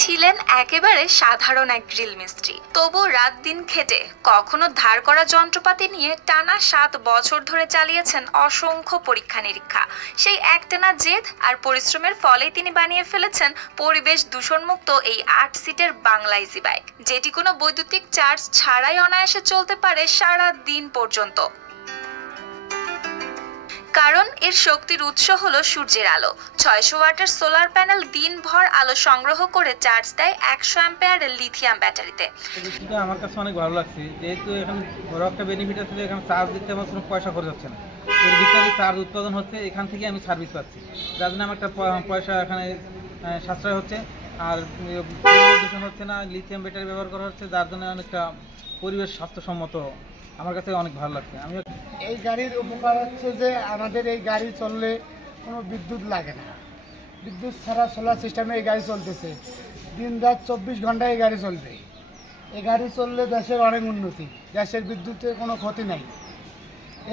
ছিলেন একেবারে সাধারণ এক গ্রিল মিস্ত্রি, তবু রাত দিন খেটে কখনো ধার করা যন্ত্রপাতি নিয়ে টানা 7 বছর ধরে চালিয়েছেন অসংখ্য পরীক্ষা নিরীক্ষা। সেই একটানা জেদ আর পরিশ্রমের ফলেই তিনি বানিয়ে ফেলেছেন পরিবেশ দূষণমুক্ত এই 8 সিটের বাংলা ইজি বাইক, যেটি কোনো বৈদ্যুতিক চার্জ ছাড়াই অনায়াসে চলতে পারে সারা দিন পর্যন্ত। কারণ এর শক্তির উৎস হলো সূর্যের আলো। 600 ওয়াটের সোলার প্যানেল দিনভর আলো সংগ্রহ করে চার্জ দেয় 100 অ্যাম্পিয়ারের লিথিয়াম ব্যাটারিতে। এটা আমার কাছে অনেক ভালো লাগছে, যেহেতু এখানে বড় একটা বেনিফিট আছে যে এখানে চার্জ দিতে আমার কোনো পয়সা খরচ হচ্ছে না। এর ভিতরে চার্জ উৎপাদন হচ্ছে, এখান থেকে আমি সার্ভিস পাচ্ছি, যার জন্য আমার একটা পয়সা এখানে সাশ্রয় হচ্ছে। আর দূষণ হচ্ছে না, লিথিয়াম ব্যাটারি ব্যবহার করা হচ্ছে, যার জন্য অনেকটা পরিবেশ স্বাস্থ্যসম্মত আমার কাছে অনেক ভালো লাগছে। আমি এই গাড়ির উপকার হচ্ছে যে আমাদের এই গাড়ি চললে কোনো বিদ্যুৎ লাগে না, বিদ্যুৎ ছাড়া সোলার সিস্টেমে এই গাড়ি চলতেছে। দিন রাত 24 ঘন্টা এই গাড়ি চলবে। এই গাড়ি চললে দেশের অনেক উন্নতি, দেশের বিদ্যুতের কোনো ক্ষতি নাই।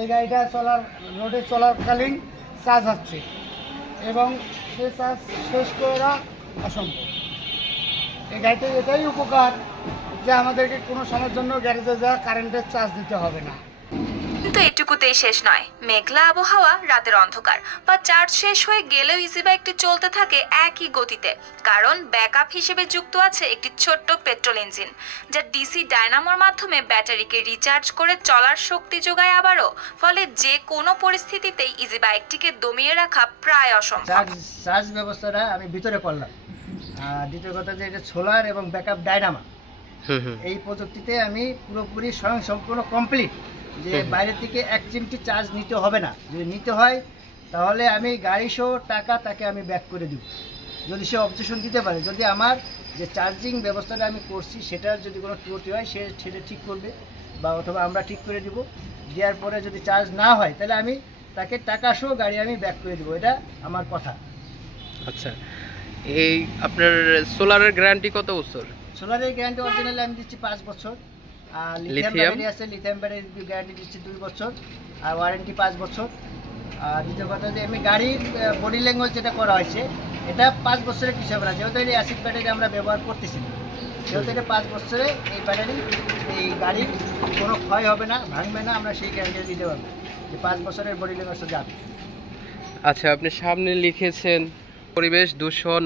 এই গাড়িটা রোডে চলাকালীন চার্জ হচ্ছে এবং সেই চার্জ শেষ করা অসম্ভব। এই গাড়িতে এটাই উপকার যে আমাদেরকে কোনো সময়ের জন্য গ্যারেজে যাওয়া কারেন্টের চার্জ দিতে হবে না। কিন্তু এটুকুতেই শেষ নয়। মেঘলা আবহাওয়া, রাতের অন্ধকার বা চার্জ শেষ হয়ে গেলেও ইজি বাইকটি চলতে থাকে একই গতিতে, কারণ ব্যাকআপ হিসেবে যুক্ত আছে একটি ছোট্ট পেট্রোল ইঞ্জিন, যা ডিসি ডায়নামোর মাধ্যমে ব্যাটারিকে রিচার্জ করে চলার শক্তি যোগায় আবারও। ফলে যে কোনো পরিস্থিতিতেই ইজি বাইকটিকে দমিয়ে রাখা প্রায় অসম্ভব। চার্জ ব্যবস্থাটা আমি ভিতরে করলাম। দ্বিতীয় কথা যে এটা সোলার এবং ব্যাকআপ ডায়নামো, এই প্রযুক্তিতে আমি পুরোপুরি সম্পূর্ণ কমপ্লিট, যে বাইরে থেকে 1 চিমটি চার্জ নিতে হবে না। যদি নিতে হয় তাহলে আমি গাড়ি সহ টাকা তাকে আমি ব্যাক করে দিব, যদি সে অবজেকশন দিতে পারে। যদি আমার যে চার্জিং ব্যবস্থাটা আমি করছি সেটার যদি কোনো ত্রুটি হয় সেটা ঠিক করবে, বা অথবা আমরা ঠিক করে দিব। দেওয়ার পরে যদি চার্জ না হয় তাহলে আমি তাকে টাকা সহ গাড়ি আমি ব্যাক করে দিব, এটা আমার কথা। আচ্ছা, এই আপনার সোলারের গ্যারান্টি কত বছর? সোলারের গ্যারান্টি অরিজিনালি আমি দিচ্ছি 5 বছর। আর লিথিয়াম ব্যাটারি আছে, লিথিয়াম ব্যাটারির গ্যারান্টি দিচ্ছি 2 বছর, আর ওয়ারেন্টি 5 বছর। আর দ্বিতীয় কথা যে আমি গাড়ির বডি ল্যাঙ্গুয়েজ যেটা করা হয়েছে এটা 5 বছরের কিছু হবে না, যেহেতু এই অ্যাসিড ব্যাটারি আমরা ব্যবহার করতেছি, যেহেতু এটা 5 বছরে এই ব্যাটারি এই গাড়ির কোনো ক্ষয় হবে না, ভাঙবে না, আমরা সেই গ্যারান্টি দিতে পারবো যে 5 বছরের বডি ল্যাঙ্গুয়েজটা যাবে। আচ্ছা, আপনি সামনে লিখেছেন পরিবেশ দূষণ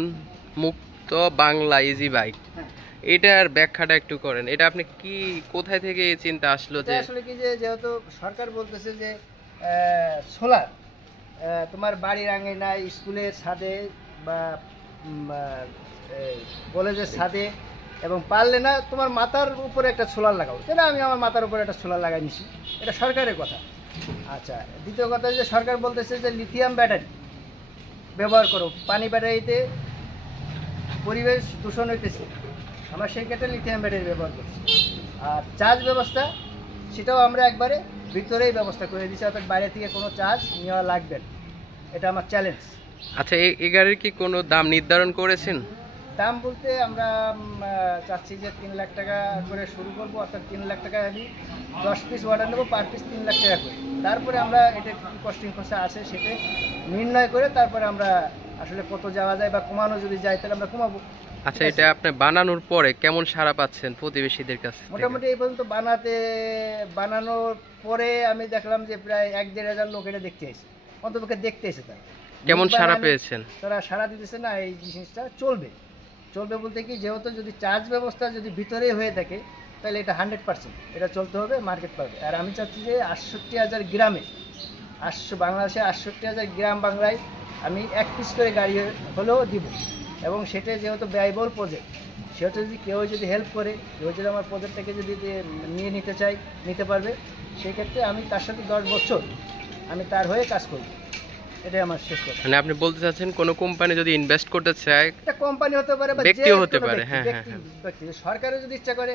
মুক্ত বাংলা ইজি বাইক, এটার ব্যাখ্যাটা একটু করেন। এটা আপনি কি, কোথায় থেকে এই চিন্তা আসলো? যে আসলে কি, যে যেহেতু সরকার বলতেছে যে সোলার তোমার বাড়ির আঙিনায়, স্কুলের ছাদে বা কলেজের ছাদে, এবং পারলে না তোমার মাথার উপরে একটা সোলার লাগাও, সেটা আমি আমার মাথার উপরে একটা সোলার লাগাই নিছি, এটা সরকারের কথা। আচ্ছা, দ্বিতীয় কথা যে সরকার বলতেছে যে লিথিয়াম ব্যাটারি ব্যবহার করো, পানি ব্যাটারিতে পরিবেশ দূষণ হইতেছে, আমরা সেই ক্ষেত্রে লিথিয়াম ব্যাটারি ব্যবহার করছি। আর চার্জ ব্যবস্থা সেটাও আমরা একবারে ভিতরেই ব্যবস্থা করে দিচ্ছি, অর্থাৎ বাইরে থেকে কোনো চার্জ নেওয়া লাগবে না, এটা আমার চ্যালেঞ্জ। আচ্ছা, এই গাড়ির কি কোনো দাম নির্ধারণ করেছেন? দাম বলতে আমরা চাচ্ছি যে 3 লাখ টাকা করে শুরু করবো, অর্থাৎ 3 লাখ টাকা আমি 10 পিস অর্ডার নেবো, পার পিস 3 লাখ টাকা করে। তারপরে আমরা এটা কস্টিং খরচা আছে সেটা নির্ণয় করে তারপরে আমরা আসলে কত যাওয়া যায় বা কমানো যদি যায় তাহলে আমরা কমাবো। আচ্ছা, এটা আপনি বানানোর পরে কেমন সাড়া পাচ্ছেন প্রতিবেশীদের কাছে? মোটামুটি এই পর্যন্ত বানানোর পরে আমি দেখলাম যে প্রায় 1-1.5 হাজার লোক এটা দেখতে এসেছে, অন্তপক্ষে দেখতে এসে তারা কেমন সাড়া পেয়েছেন? তারা সাড়া দিতেছে না, এই জিনিসটা চলবে বলতে কি, যেহেতু যদি চার্জ ব্যবস্থা যদি ভিতরেই হয়ে থাকে তাহলে এটা 100% এটা চলতে হবে, মার্কেট পাবে। আর আমি চাচ্ছি যে 68,000 গ্রামে, বাংলাদেশে 68,000 গ্রাম বাংলায় আমি 1 পিস করে গাড়ি হলেও দিব, এবং সেটা যেহেতু ব্যয়বহুল প্রজেক্ট, সেহেতু যদি কেউ যদি হেল্প করে, কেউ যদি আমার প্রজেক্টটাকে যদি নিয়ে নিতে চাই, নিতে পারবে, সেক্ষেত্রে আমি তার সাথে 10 বছর আমি তার হয়ে কাজ করব, এটাই আমার শেষ কথা। মানে আপনি বলতে চাচ্ছেন কোনো কোম্পানি যদি ইনভেস্ট করতে চায়, একটা কোম্পানি হতে পারে বা ব্যক্তিও হতে পারে, হ্যাঁ, সরকারের যদি ইচ্ছা করে,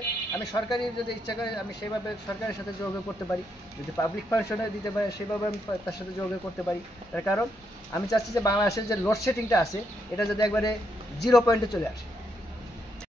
আমি সেভাবে সরকারের সাথে যোগাযোগ করতে পারি, যদি পাবলিক ফাংশনে দিতে পারে সেভাবে আমি তার সাথে যোগাযোগ করতে পারি। তার কারণ আমি চাচ্ছি যে বাংলাদেশের যে লোডশেডিংটা আছে এটা যদি একবারে 0 পয়েন্টে চলে আসে।